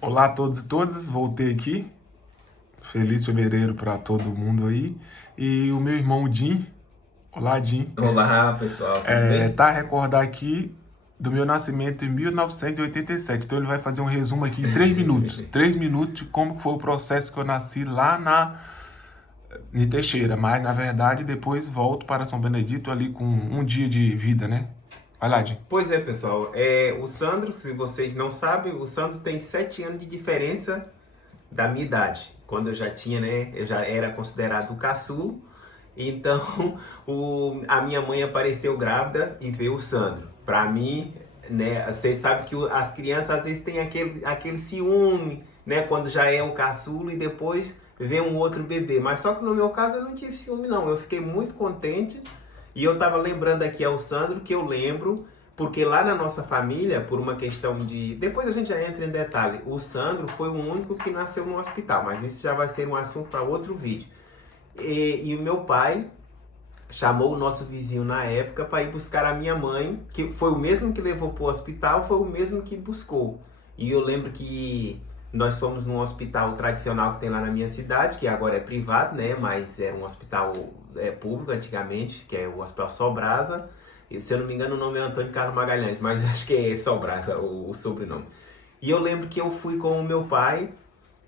Olá a todos e todas, voltei aqui. Feliz fevereiro para todo mundo aí. E o meu irmão Jim, olá Jim, Olá, pessoal, tudo bem? tá a recordar aqui do meu nascimento em 1987. Então ele vai fazer um resumo aqui em 3 minutos. 3 minutos de como foi o processo que eu nasci lá em Teixeira. Mas na verdade depois volto para São Benedito ali com um dia de vida, né? Vai lá, Jim. Pois é, pessoal. O Sandro, se vocês não sabem, o Sandro tem 7 anos de diferença da minha idade. Quando eu já tinha, né? Eu já era considerado o caçulo. Então, a minha mãe apareceu grávida e veio o Sandro. Pra mim, né? Vocês sabem que as crianças às vezes têm aquele ciúme, né? Quando já é o caçulo e depois vem um outro bebê. Mas só que no meu caso eu não tive ciúme, não. Eu fiquei muito contente. E eu tava lembrando aqui ao Sandro que eu lembro, porque lá na nossa família, por uma questão de. Depois a gente já entra em detalhe. O Sandro foi o único que nasceu no hospital, mas isso já vai ser um assunto para outro vídeo. E o meu pai chamou o nosso vizinho na época para ir buscar a minha mãe, que foi o mesmo que levou para o hospital, foi o mesmo que buscou. E eu lembro que nós fomos num hospital tradicional que tem lá na minha cidade, que agora é privado, né? Mas era um hospital público antigamente, que é o Hospital Sobrasa. E, se eu não me engano, o nome é Antônio Carlos Magalhães, mas acho que é Sobrasa o sobrenome. E eu lembro que eu fui com o meu pai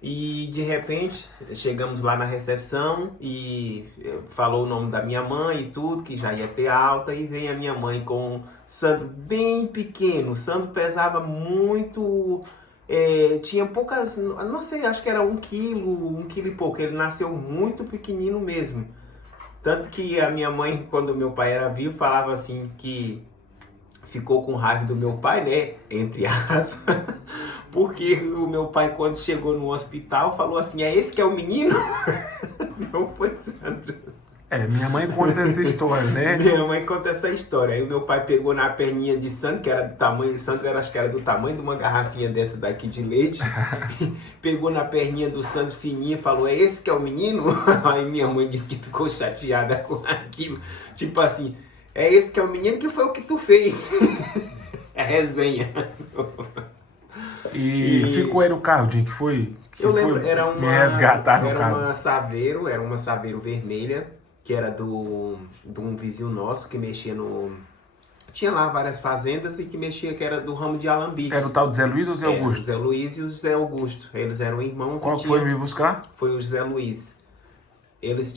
e de repente chegamos lá na recepção e falou o nome da minha mãe e tudo, que já ia ter alta, e vem a minha mãe com o Sandro bem pequeno. O Sandro pesava muito, tinha poucas, não sei, acho que era 1 quilo e pouco. Ele nasceu muito pequenino mesmo. Tanto que a minha mãe, quando meu pai era vivo, falava assim que ficou com raiva do meu pai, né? Entre aspas. Porque o meu pai, quando chegou no hospital, falou assim: é esse que é o menino? Não foi Sandro. Minha mãe conta essa história, né? Minha mãe conta essa história. Aí o meu pai pegou na perninha de Sandro, que era do tamanho, Sandro era, acho que era do tamanho de uma garrafinha dessa daqui de leite. Pegou na perninha do Sandro fininha e falou: é esse que é o menino? Aí minha mãe disse que ficou chateada com aquilo. Tipo assim, é esse que é o menino, que foi o que tu fez. É resenha. E que E cor era o carro, Jim? Que foi eu lembro, era me uma, resgatar no era caso. uma Saveiro, era uma Saveiro vermelha, que era de um vizinho nosso que mexia no. Tinha lá várias fazendas e que mexia, que era do ramo de Era o alambiques. tal de Zé Luiz ou Zé Era o Augusto? Zé Luiz e o José Augusto. Eles eram irmãos e Qual que foi tinha. me buscar? Foi o José Luiz. Eles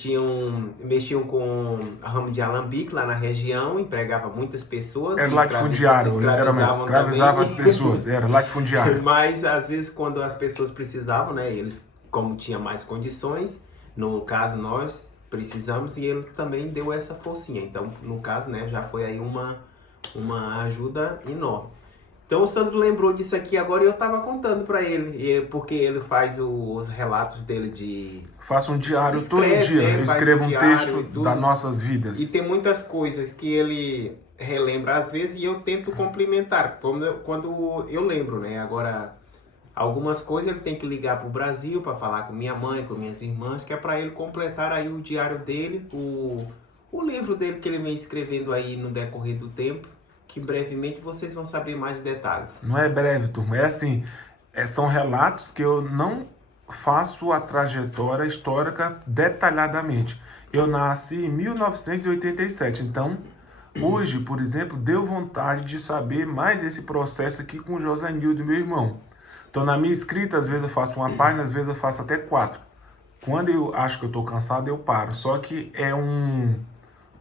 mexiam com a ramo de alambique lá na região, empregava muitas pessoas Era e latifundiário, literalmente. escravizavam também. Escravizava as pessoas, era latifundiário. Mas às vezes quando as pessoas precisavam, né, eles como tinha mais condições, no caso nós precisamos e ele também deu essa forcinha. Então, no caso, né, já foi aí uma ajuda enorme. Então o Sandro lembrou disso aqui agora e eu estava contando para ele, porque ele faz os relatos dele de Faço um diário todo escreve, dia. né, Eu faz um escrevo um diário e texto das tudo. nossas E vidas. tem muitas coisas que ele relembra às vezes e eu tento complementar, quando eu lembro, né? Agora, algumas coisas ele tem que ligar para o Brasil para falar com minha mãe, com minhas irmãs, que é para ele completar aí o diário dele, o livro dele que ele vem escrevendo aí no decorrer do tempo, que brevemente vocês vão saber mais detalhes. Não é breve, turma. É assim, são relatos que eu não faço a trajetória histórica detalhadamente. Eu nasci em 1987, então hoje, por exemplo, deu vontade de saber mais esse processo aqui com o Josanildo, meu irmão. Então, na minha escrita, às vezes eu faço uma página, às vezes eu faço até 4. Quando eu acho que eu estou cansado, eu paro. Só que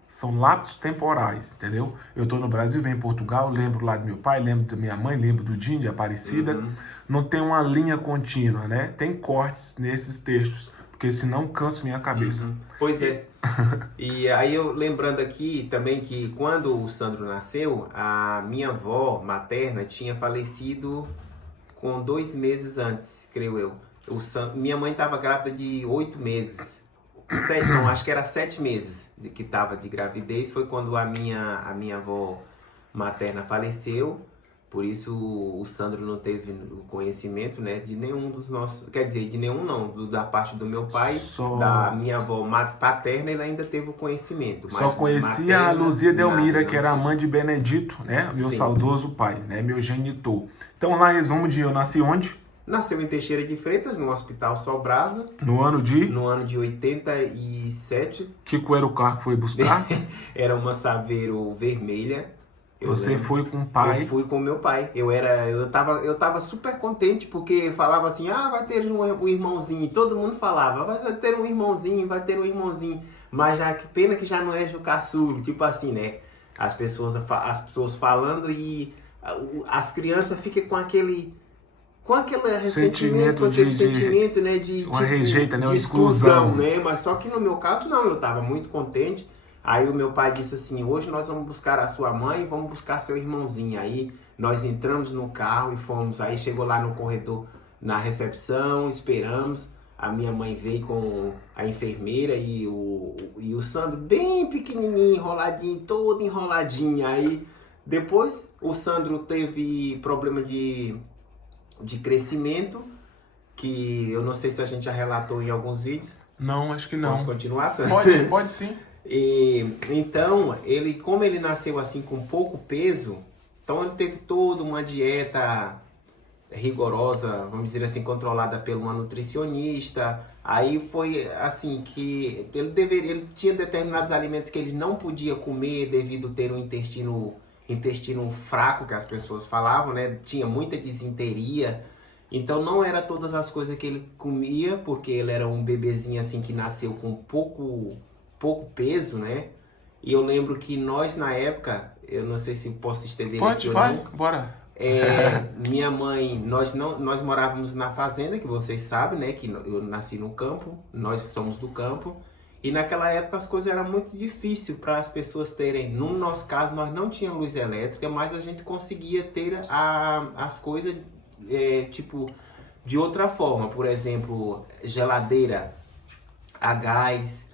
são lapsos temporais, entendeu? Eu estou no Brasil, venho em Portugal, lembro lá do meu pai, lembro da minha mãe, lembro do Jim, de Aparecida. Uhum. Não tem uma linha contínua, né? Tem cortes nesses textos, porque senão canso minha cabeça. Uhum. Pois é. E aí eu lembrando aqui também que quando o Sandro nasceu, a minha avó materna tinha falecido com 2 meses antes, creio eu. Minha mãe estava grávida de 8 meses. Não, acho que era 7 meses de que estava de gravidez. Foi quando a minha avó materna faleceu. Por isso o Sandro não teve o conhecimento, né, de nenhum dos nossos. Quer dizer, de nenhum não, da parte do meu pai, da Só, minha avó paterna, ele ainda teve o conhecimento, só mas conhecia a materna, Luzia nada, Delmira, que não era a tinha. mãe de Benedito, né? Meu Sim. saudoso pai, né? Meu genitor. Então, lá resumo de eu nasci onde? Nasceu em Teixeira de Freitas, no Hospital Sol Brasa, No ano de... no ano de 87. Que era o carro que foi buscar? Era uma Saveiro vermelha. Eu Você lembro. foi com o pai? Eu fui com meu pai. Eu tava super contente porque falava assim, vai ter um irmãozinho. Todo mundo falava, vai ter um irmãozinho, vai ter um irmãozinho. Mas já que pena que já não é o caçulo, tipo assim, né? As pessoas falando e as crianças ficam com aquele ressentimento, com aquele sentimento, né, de uma tipo, rejeita, né, de uma exclusão, exclusão, né? Mas só que no meu caso não, eu tava muito contente. Aí o meu pai disse assim, hoje nós vamos buscar a sua mãe e vamos buscar seu irmãozinho. Aí nós entramos no carro e fomos, aí chegou lá no corredor, na recepção, esperamos. A minha mãe veio com a enfermeira e o Sandro bem pequenininho, enroladinho, todo enroladinho. Aí depois o Sandro teve problema de crescimento, que eu não sei se a gente já relatou em alguns vídeos. Não, acho que não. Posso continuar, Sandro? Pode sim. Então, como ele nasceu assim com pouco peso, então ele teve toda uma dieta rigorosa, vamos dizer assim, controlada por uma nutricionista. Aí foi assim que ele tinha determinados alimentos que ele não podia comer devido a ter um intestino fraco, que as pessoas falavam, né? Tinha muita disenteria. Então não era todas as coisas que ele comia, porque ele era um bebezinho assim que nasceu com pouco peso, né? E eu lembro que nós na época, eu não sei se posso estender aqui ou não. Bora. Minha mãe, nós morávamos na fazenda, que vocês sabem, né? Que eu nasci no campo, nós somos do campo. E naquela época as coisas eram muito difíceis para as pessoas terem. No nosso caso, nós não tínhamos luz elétrica, mas a gente conseguia ter as coisas tipo de outra forma. Por exemplo, geladeira a gás,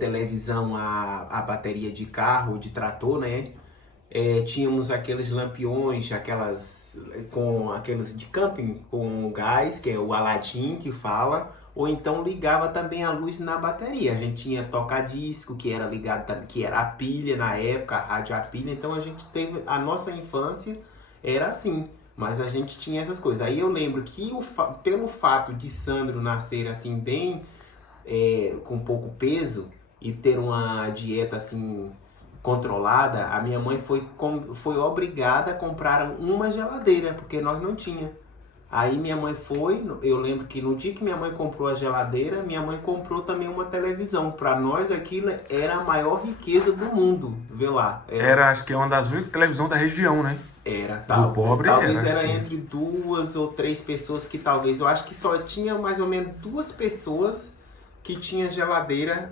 televisão a bateria de carro, de trator, né? Tínhamos aqueles lampiões, aqueles de camping com gás, que é o Aladim que fala, ou então ligava também a luz na bateria. A gente tinha toca-disco, que era ligado, que era a pilha na época, a rádio a pilha. Então a gente teve, a nossa infância era assim, mas a gente tinha essas coisas. Aí eu lembro que pelo fato de Sandro nascer assim bem com pouco peso e ter uma dieta assim controlada, a minha mãe foi obrigada a comprar uma geladeira, porque nós não tinha. Aí minha mãe eu lembro que no dia que minha mãe comprou a geladeira, minha mãe comprou também uma televisão. Para nós aquilo era a maior riqueza do mundo, vê lá. Acho que é uma das únicas televisões da região, né? Do pobre talvez era entre 2 ou 3 pessoas que talvez, eu acho que só tinha mais ou menos 2 pessoas que tinha geladeira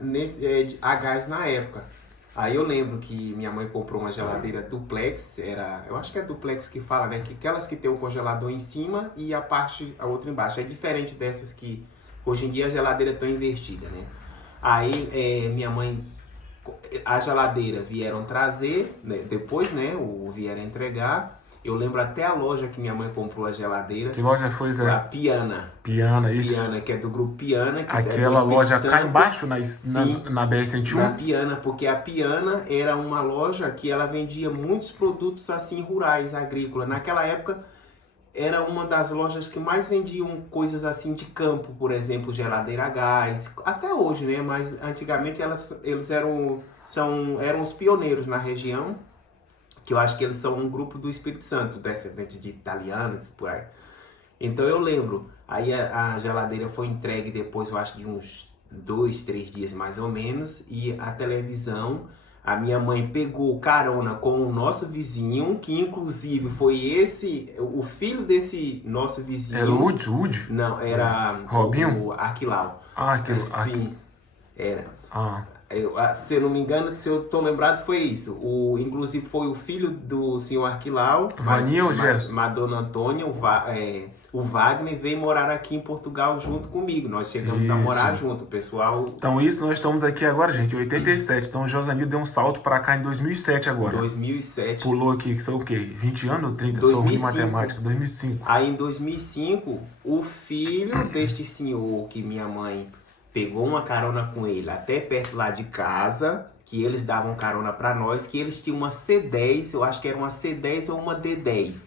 a gás na época. Aí eu lembro que minha mãe comprou uma geladeira duplex, eu acho que é duplex que fala, né? Que aquelas que tem o congelador em cima e a outra embaixo. É diferente dessas que hoje em dia a geladeira é tão invertida, né? Aí minha mãe, a geladeira vieram trazer, né? Depois, né? Vieram entregar. Eu lembro até a loja que minha mãe comprou a geladeira. Que loja foi, Zé? A Piana. Isso. Piana, que é do grupo Piana. Que aquela loja cá embaixo, na BR-101? Na Piana, porque a Piana era uma loja que ela vendia muitos produtos assim rurais, agrícolas. Naquela época, era uma das lojas que mais vendiam coisas assim de campo, por exemplo, geladeira a gás. Até hoje, né? Mas antigamente eles eram os pioneiros na região. Que eu acho que eles são um grupo do Espírito Santo, descendentes de italianos, por aí. Então eu lembro, aí a geladeira foi entregue depois, eu acho de uns 2, 3 dias mais ou menos, e a televisão, a minha mãe pegou carona com o nosso vizinho, que inclusive foi o filho desse nosso vizinho. Era o Woody? Não, era Robinho? o Arquilau. Sim, era. Se eu não me engano, se eu tô lembrado, foi isso. Inclusive foi o filho do senhor Arquilau, Vaninha ou Gerson? A dona Antônia, o Wagner, veio morar aqui em Portugal junto comigo. Nós chegamos a morar junto, pessoal. Então nós estamos aqui agora, gente, em 87. Então o Josanil deu um salto para cá em 2007 agora. 2007. Pulou aqui, que são o quê? 20 anos ou 30? 2005. Sou ruim de matemática. 2005. Aí em 2005, o filho deste senhor que minha mãe pegou uma carona com ele até perto lá de casa, que eles davam carona para nós, que eles tinham uma C10, eu acho que era uma C10 ou uma D10.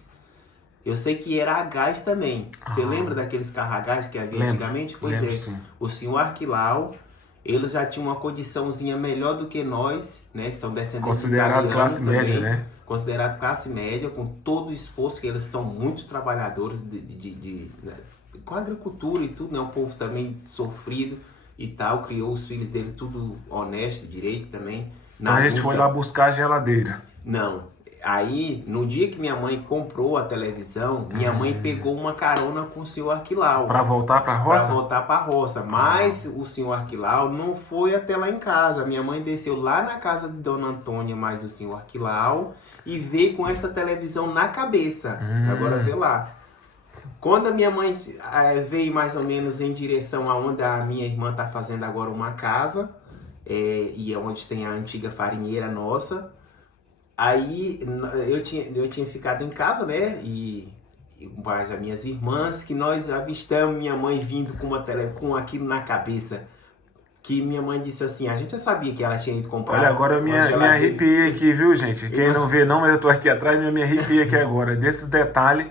Eu sei que era a gás também. Você Ah. lembra daqueles carros a gás que havia Lembro, antigamente? Pois lembro, é. sim. O senhor Arquilau, eles já tinham uma condiçãozinha melhor do que nós, né? Que são descendentes de Considerado italiano classe média, também. né? Considerado classe média, com todo o esforço, que eles são muitos trabalhadores né, com a agricultura e tudo, né? Um povo também sofrido e tal, criou os filhos dele tudo honesto, direito também. Então a gente foi lá buscar a geladeira. Não. Aí, no dia que minha mãe comprou a televisão, minha mãe pegou uma carona com o senhor Arquilau. Para voltar para a roça? Para voltar para a roça. Mas o senhor Arquilau não foi até lá em casa. Minha mãe desceu lá na casa de Dona Antônia, mais o senhor Arquilau, e veio com essa televisão na cabeça. Agora vê lá. Quando a minha mãe veio mais ou menos em direção aonde a minha irmã está fazendo agora uma casa, e é onde tem a antiga farinheira nossa, aí eu tinha ficado em casa, né? E mais as minhas irmãs, que nós avistamos minha mãe vindo com aquilo na cabeça. Que minha mãe disse assim, a gente já sabia que ela tinha ido comprar. Olha, agora eu me arrepiei aqui, viu, gente? Quem não vê não, mas eu tô aqui atrás, me arrepiei aqui agora. Desses detalhes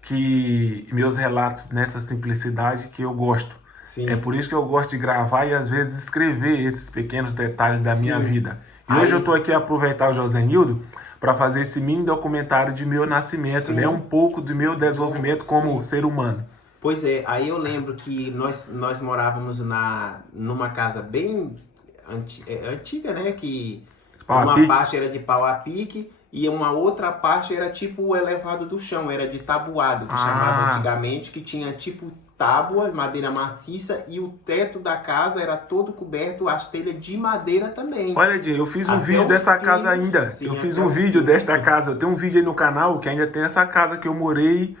que meus relatos nessa simplicidade que eu gosto. Sim. É por isso que eu gosto de gravar e às vezes escrever esses pequenos detalhes da minha vida. E hoje eu tô aqui a aproveitar o Josenildo para fazer esse mini documentário de meu nascimento, né? Um pouco do meu desenvolvimento como ser humano. Pois é, aí eu lembro que nós morávamos numa casa bem antiga, né? Que uma parte era de pau a pique e uma outra parte era tipo o elevado do chão, era de tabuado, que chamava antigamente, que tinha tipo tábua, madeira maciça, e o teto da casa era todo coberto, as telhas de madeira também. Olha, Dinho, eu fiz um vídeo dessa casa ainda. Sim, eu fiz um vídeo desta casa. Eu tenho um vídeo aí no canal que ainda tem essa casa que eu morei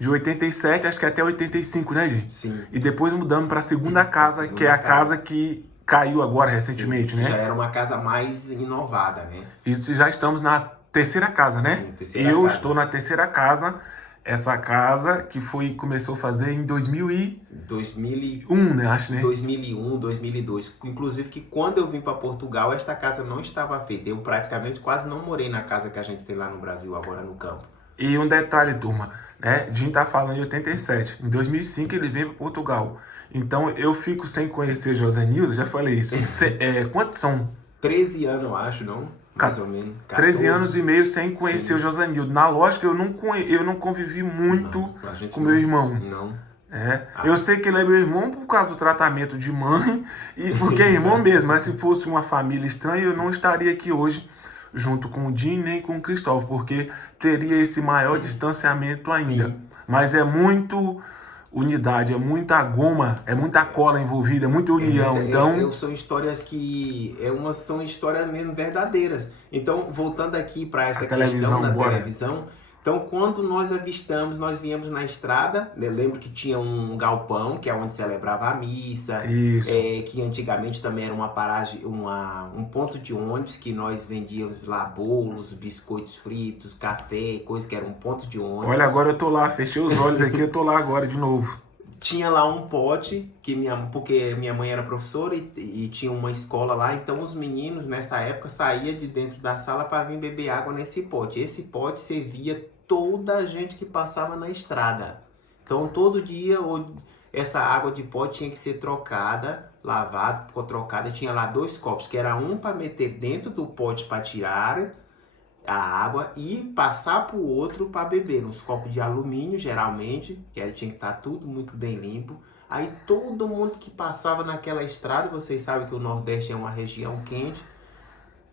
de 87, acho que até 85, né, gente? Sim. E depois mudamos para a segunda casa, que é a casa que caiu agora recentemente, Sim, né? já era uma casa mais inovada, né? E já estamos na terceira casa, né? Sim, terceira eu casa. estou na terceira casa. Essa casa que começou a fazer em 2001, né? Acho, né? 2001, 2002. Inclusive que quando eu vim para Portugal, esta casa não estava feita. Eu praticamente quase não morei na casa que a gente tem lá no Brasil, agora no campo. E um detalhe, turma, né? Jim tá falando em 87. Em 2005 ele veio para Portugal. Então eu fico sem conhecer Josenildo, já falei isso. Quantos são? 13 anos, eu acho, não? Mais ou menos. 13 anos e meio sem conhecer o Josenildo. Na lógica, eu não convivi muito com meu irmão. Não. Eu sei que ele é meu irmão por causa do tratamento de mãe, e porque é irmão mesmo. Mas se fosse uma família estranha, eu não estaria aqui hoje junto com o Jim nem com o Cristóvão, porque teria esse maior distanciamento ainda. Sim. Mas é muito unidade, é muita goma, é muita cola envolvida, é muita união. Então são histórias que são histórias mesmo verdadeiras. Então, voltando aqui para essa questão da televisão, então quando nós avistamos, nós viemos na estrada, eu lembro que tinha um galpão, que é onde celebrava a missa, que antigamente também era uma paragem, um ponto de ônibus, que nós vendíamos lá bolos, biscoitos fritos, café, coisa que era um ponto de ônibus. Olha, agora eu tô lá, fechei os olhos aqui, eu tô lá agora de novo. Tinha lá um pote, porque minha mãe era professora e tinha uma escola lá, então os meninos nessa época saíam de dentro da sala para vir beber água nesse pote. Esse pote servia toda a gente que passava na estrada. Então todo dia essa água de pote tinha que ser trocada, lavada, ficou trocada. Tinha lá 2 copos, que era um para meter dentro do pote para tirar a água e passar para o outro para beber, nos copos de alumínio geralmente, que tinha que estar tudo muito bem limpo. Aí todo mundo que passava naquela estrada, vocês sabem que o Nordeste é uma região quente,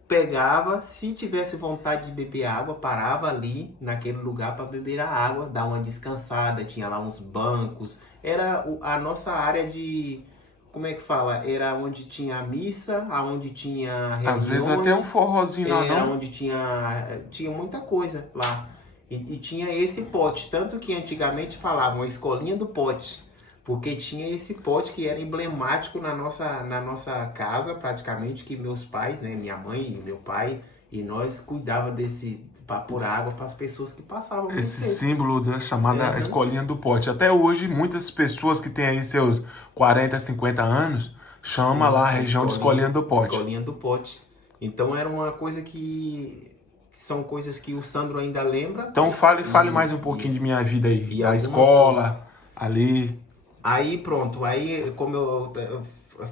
pegava, se tivesse vontade de beber água, parava ali naquele lugar para beber a água, dar uma descansada, tinha lá uns bancos, era a nossa área de... Como é que fala? Era onde tinha a missa, onde tinha reuniões. Às vezes até um forrozinho lá, não? Era onde tinha muita coisa lá. E tinha esse pote. Tanto que antigamente falavam a escolinha do pote. Porque tinha esse pote que era emblemático na nossa casa, praticamente, que meus pais, né? Minha mãe e meu pai, e nós cuidava desse... para pôr água para as pessoas que passavam. Esse símbolo da chamada escolinha do pote. Até hoje, muitas pessoas que têm aí seus 40, 50 anos, chamam lá a região de escolinha do pote. Escolinha do pote. Então era uma coisa que que são coisas que o Sandro ainda lembra. Então fale mais um pouquinho de minha vida aí, e da algumas escola, ali. Aí pronto, aí como eu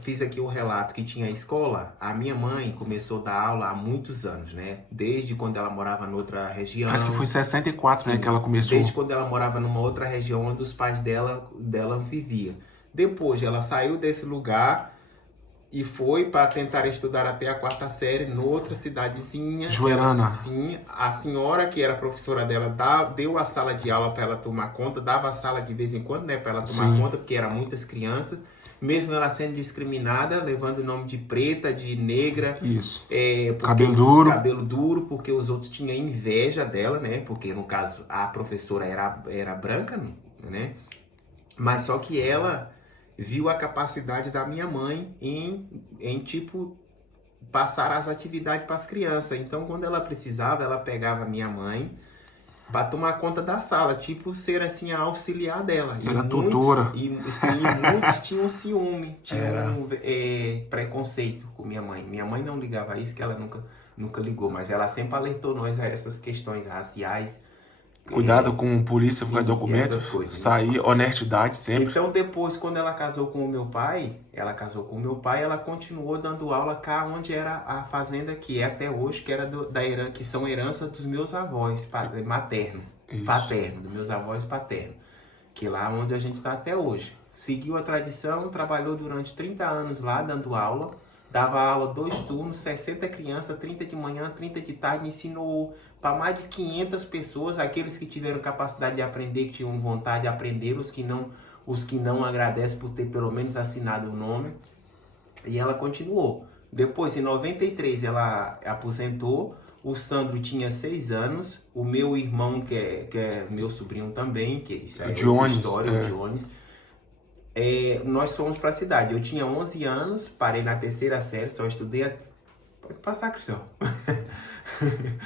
fiz aqui o relato que tinha escola, a minha mãe começou a dar aula há muitos anos, né? Desde quando ela morava em outra região. Acho que foi em 64, né, Sim, que ela começou. desde quando ela morava numa outra região onde os pais dela viviam. Depois ela saiu desse lugar e foi para tentar estudar até a 4ª série noutra cidadezinha. Joerana. Sim, a senhora que era professora dela deu a sala de aula para ela tomar conta, dava a sala de vez em quando, né, para ela tomar conta, porque eram muitas crianças. Mesmo ela sendo discriminada, levando o nome de preta, de negra. Isso. Cabelo duro. Cabelo duro, porque os outros tinham inveja dela, né? Porque, no caso, a professora era branca, né? Mas só que ela viu a capacidade da minha mãe em tipo, passar as atividades para as crianças. Então, quando ela precisava, ela pegava a minha mãe para tomar conta da sala, tipo, ser assim a auxiliar dela. Era tutora. Muitos tinham ciúme, tinham preconceito com minha mãe. Minha mãe não ligava a isso, que ela nunca ligou, mas ela sempre alertou nós a essas questões raciais. Cuidado com polícia, com documentos, coisas, sair, né? Honestidade sempre. Então depois, quando ela casou com o meu pai, ela continuou dando aula cá onde era a fazenda que é até hoje, que era que são heranças dos meus avós paterno, dos meus avós paternos, que é lá onde a gente está até hoje. Seguiu a tradição, trabalhou durante 30 anos lá dando aula, dava aula 2 turnos, 60 crianças, 30 de manhã, 30 de tarde, ensinou para mais de 500 pessoas, aqueles que tiveram capacidade de aprender, que tinham vontade de aprender, os que não agradecem por ter pelo menos assinado o nome. E ela continuou. Depois, em 93, ela aposentou. O Sandro tinha 6 anos. O meu irmão, que é meu sobrinho também, que isso é outra história, o Jones. Nós fomos para a cidade. Eu tinha 11 anos, parei na 3ª série, só estudei... Pode passar, Cristão.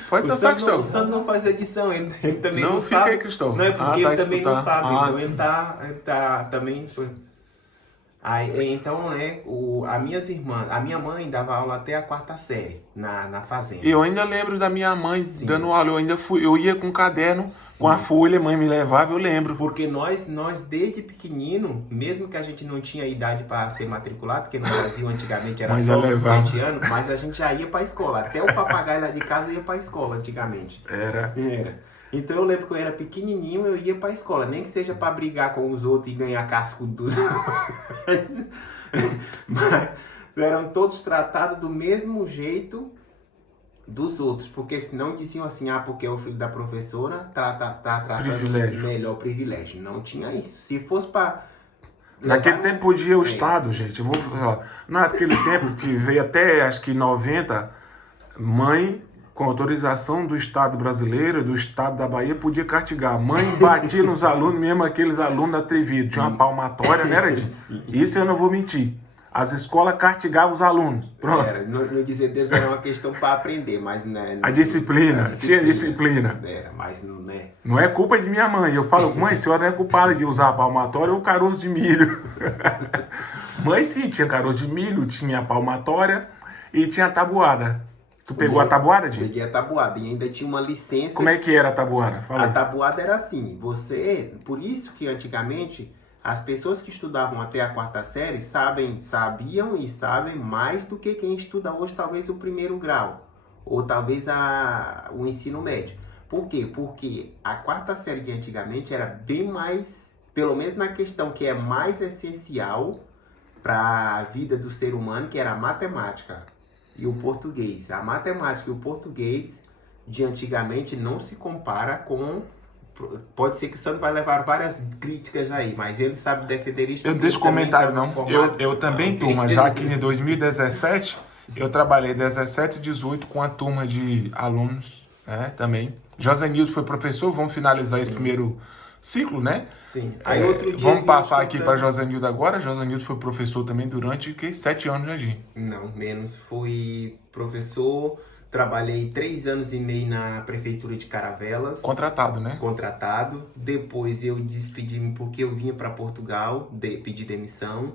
Pode passar, Cristão. O Sandro não faz edição, ele também não fica sabe. Aí, Cristão. Não é porque ele também não sabe, então ele tá também... Então, né, a minha mãe dava aula até a 4ª série na fazenda. Eu ainda lembro da minha mãe dando aula, eu ia com um caderno, com a folha, mãe me levava, eu lembro. Porque nós desde pequenino, mesmo que a gente não tinha idade para ser matriculado, porque no Brasil antigamente era só 7 anos, mas a gente já ia para a escola. Até o papagaio lá de casa ia para a escola antigamente. Era. Então eu lembro que eu era pequenininho, eu ia para a escola, nem que seja para brigar com os outros e ganhar casco dos... Mas eram todos tratados do mesmo jeito dos outros, porque senão diziam assim, porque é o filho da professora, tá tratando melhor privilégio. Não tinha isso. Se fosse para... Naquele tempo podia o Estado, gente, eu vou falar, naquele tempo que veio até, acho que 90, mãe... com autorização do Estado brasileiro, do Estado da Bahia, podia castigar. Mãe batia nos alunos, mesmo aqueles alunos atrevidos. Tinha uma palmatória, né, Radinho? Isso eu não vou mentir. As escolas castigavam os alunos. Pronto. No dizer Deus era uma questão para aprender, mas... Né, a disciplina, tinha disciplina. Mas não é... Não é culpa de minha mãe. Eu falo, mãe, a senhora não é culpada de usar a palmatória ou o caroço de milho. Mãe, sim, tinha caroço de milho, tinha a palmatória e tinha a tabuada. Tu pegou a tabuada, Dinho? Peguei a tabuada e ainda tinha uma licença. Como é que era a tabuada? Fala aí. A tabuada era assim, por isso que antigamente as pessoas que estudavam até a 4ª série sabiam e sabem mais do que quem estuda hoje talvez o 1º grau, ou talvez o ensino médio. Por quê? Porque a 4ª série de antigamente era bem mais, pelo menos na questão que é mais essencial para a vida do ser humano, que era a matemática e o português. A matemática e o português de antigamente não se compara com... Pode ser que o Sandro vai levar várias críticas aí, mas ele sabe defender isso. Eu deixo comentário, não. Eu também, turma, já que em 2017, eu trabalhei 17 e 18 com a turma de alunos, né, também. Josenildo foi professor, vamos finalizar esse primeiro ciclo, né? Sim. Aí outro dia vamos passar aqui para Josenildo agora. Josenildo foi professor também durante 7 anos, né, Gi? Não, menos. Fui professor, trabalhei 3 anos e meio na prefeitura de Caravelas. Contratado, né? Contratado. Depois eu despedi-me porque eu vinha para Portugal, pedi demissão.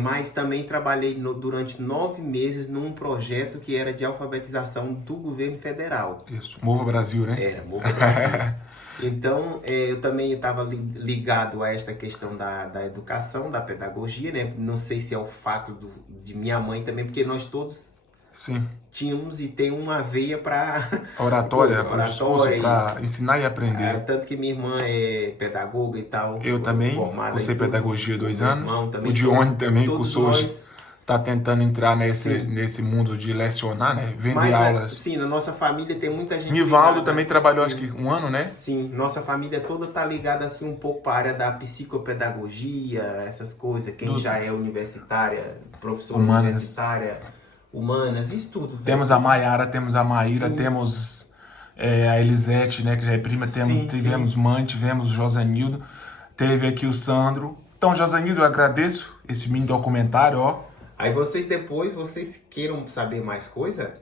Mas também trabalhei durante 9 meses num projeto que era de alfabetização do governo federal. Isso. Mova Brasil, né? Era, Mova Brasil. Então, eu também estava ligado a esta questão da educação, da pedagogia, né? Não sei se é o fato de minha mãe também, porque nós todos Sim. tínhamos e tem uma veia para Oratória, para o discurso, para ensinar e aprender. tanto que minha irmã é pedagoga e tal. Eu também cursei pedagogia 2 anos. O Dione também cursou hoje. Está tentando entrar nesse mundo de lecionar, né? Vender aulas. Sim, na nossa família tem muita gente. Nivaldo também trabalhou, acho que 1 ano, né? Sim, nossa família toda tá ligada assim um pouco para a área da psicopedagogia, essas coisas. Quem já é universitária, professora universitária, humanas, isso tudo. Temos a Maiara, temos a Maíra, temos a Elisete, né? Que já é prima. Tivemos mãe, tivemos o Josanildo. Teve aqui o Sandro. Então, Josanildo, eu agradeço esse mini documentário, ó. Aí vocês queiram saber mais coisa,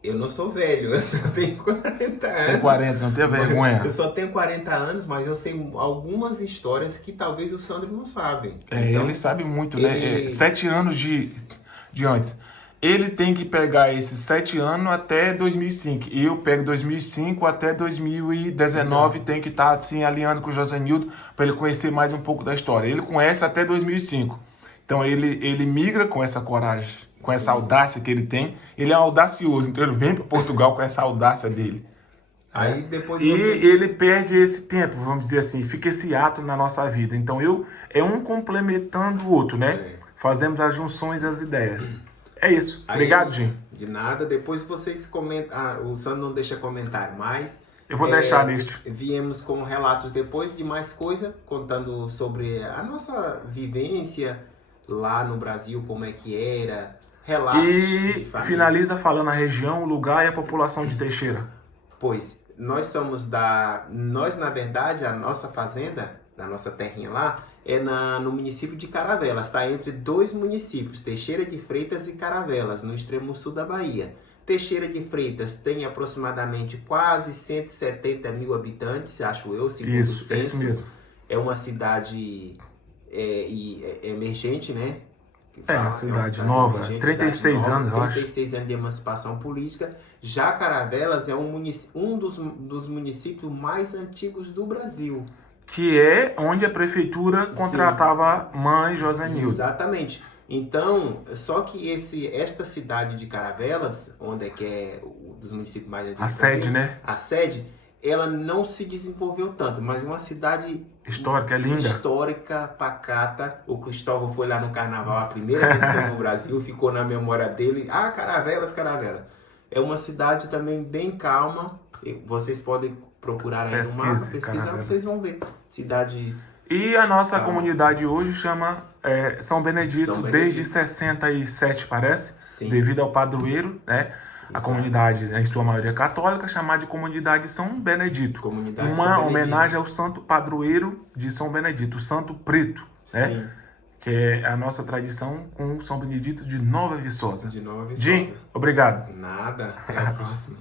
eu não sou velho, eu só tenho 40 anos. Tem 40, não tem vergonha. Eu só tenho 40 anos, mas eu sei algumas histórias que talvez o Sandro não sabe. Então, ele sabe muito, né? 7 anos de antes. Ele tem que pegar esses 7 anos até 2005. Eu pego 2005 até 2019, tenho que estar assim, alinhando com o Josanildo para ele conhecer mais um pouco da história. Ele conhece até 2005. Então ele migra com essa coragem, com essa audácia que ele tem. Ele é audacioso, então ele vem para Portugal com essa audácia dele. Aí depois ele perde esse tempo, vamos dizer assim, fica esse ato na nossa vida. Então é um complementando o outro, né? Fazemos as junções das ideias. É isso. Obrigado, Jim. De nada. Depois vocês comentam. O Sandro não deixa comentário, mas eu vou deixar neste. Viemos com relatos depois de mais coisa, contando sobre a nossa vivência lá no Brasil, como é que era, relatos de família. Finaliza falando a região, o lugar e a população de Teixeira. Pois, nós na verdade, a nossa fazenda, a nossa terrinha lá, é no município de Caravelas, está entre 2 municípios, Teixeira de Freitas e Caravelas, no extremo sul da Bahia. Teixeira de Freitas tem aproximadamente quase 170 mil habitantes, acho eu, segundo o censo. Isso mesmo. É uma cidade emergente, né? Uma cidade nova, emergente, 36 anos, eu acho. 36 anos de emancipação política. Já Caravelas é um dos municípios mais antigos do Brasil. Que é onde a prefeitura contratava a mãe Josanildo. Exatamente. Então, só que esta cidade de Caravelas, onde é um dos municípios mais antigos do Brasil, sede, né? A sede, ela não se desenvolveu tanto, mas é uma cidade histórica, linda. Histórica, pacata. O Cristóvão foi lá no carnaval, a primeira vez que foi no Brasil, ficou na memória dele. Caravelas. É uma cidade também bem calma. Vocês podem procurar aí no mapa, pesquisar, vocês vão ver. Cidade... E a nossa comunidade hoje chama São Benedito, desde 67, parece, devido ao padroeiro, né? A comunidade, em sua maioria católica, chamada de Comunidade São Benedito. Uma homenagem ao santo padroeiro de São Benedito, o Santo Preto, né? Que é a nossa tradição com São Benedito de Nova Viçosa. De Nova Viçosa. Jim, obrigado. Nada, até a próxima.